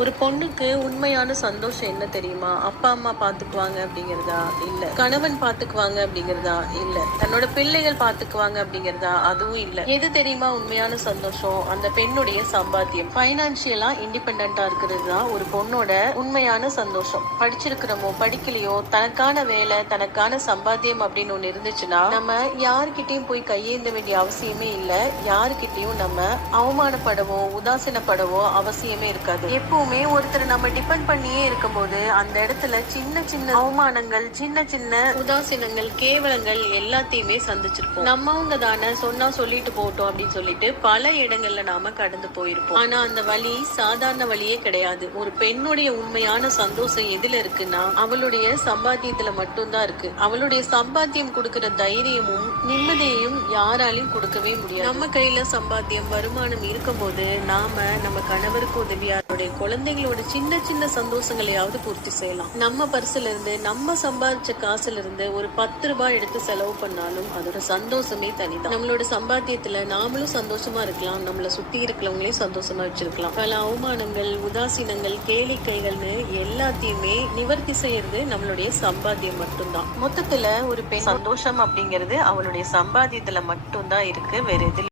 ஒரு பொண்ணுக்கு உண்மையான சந்தோஷம் என்ன தெரியுமா? அப்பா அம்மா பாத்துக்குவாங்க அப்படிங்கிறதா இல்ல, கணவன் பாத்துக்குவாங்க அப்படிங்கிறதா இல்ல, தன்னோட பிள்ளைகள் பாத்துக்குவாங்க அப்படிங்கிறதா அதுவும் இல்ல. எது தெரியுமா உண்மையான சந்தோஷம்? அந்த பெண்ணுடைய சம்பாத்தியம். பைனான்சியலா இண்டிபெண்டா இருக்கிறது தான் ஒரு பொண்ணோட உண்மையான சந்தோஷம். படிச்சிருக்கிறோமோ படிக்கலையோ, தனக்கான வேலை, தனக்கான சம்பாத்தியம் அப்படின்னு ஒண்ணு இருந்துச்சுன்னா நம்ம யாருக்கிட்டையும் போய் கையேந்த வேண்டிய அவசியமே இல்ல. யாருக்கிட்டையும் நம்ம அவமானப்படவோ உதாசீனப்படவோ அவசியமே இருக்காது. எப்பவுமே ஒருத்தர் நம்ம டிபெண்ட் பண்ணியே இருக்கும்போது அந்த இடத்துல சின்ன சின்ன அவமானங்கள், சின்ன சின்ன உதாசீனங்கள், கேவலங்கள் எல்லாத்தையுமே சந்திச்சிருப்போம். நம்மவங்க தானே, சொன்னா சொல்லிட்டு போட்டோம் அப்படின்னு சொல்லிட்டு பல இடங்கள்ல நாம கடந்து போயிருப்போம். ஆனா அந்த வழி சாதாரண வழியே கிடையாது. ஒரு பெண்ணுடைய உண்மையான சந்தோஷம் எதுல இருக்குன்னா அவளுடைய சம்பாத்தியத்துல மட்டும்தான் இருக்கு. அவளுடைய சம்பாத்தியம் கொடுக்கிற தைரியமும் நிம்மதியையும் யாராலையும் கொடுக்கவே முடியாது. நம்ம கையில சம்பாத்தியம், வருமானம் இருக்கும் போது நாம நம்ம கணவருக்கு உதவியா குழந்தைகளோட சின்ன சின்ன சந்தோஷங்களையாவது பூர்த்தி செய்யலாம். நம்ம பர்சுல இருந்து, நம்ம சம்பாதிச்ச காசுல இருந்து ஒரு 10 ரூபாய் எடுத்து செலவு பண்ணாலும் அதோட சந்தோஷமே தனிதான். நம்மளோட சம்பாத்தியத்துல நாமளும் சந்தோஷமா இருக்கலாம், நம்மள சுத்தி இருக்கிறவங்களையும் சந்தோஷமா வச்சிருக்கலாம். பல அவமானங்கள், உதாசீனங்கள், கேளிக்கைகள்னு எல்லாத்தையுமே நிவர்த்தி செய்யறது நம்மளுடைய சம்பாத்தியம் மட்டும்தான். மொத்தத்துல ஒரு பெண் சந்தோஷம் அப்படிங்கிறது அவளுடைய சம்பாத்தியத்துல மட்டும்தான் இருக்கு, வேற எதுல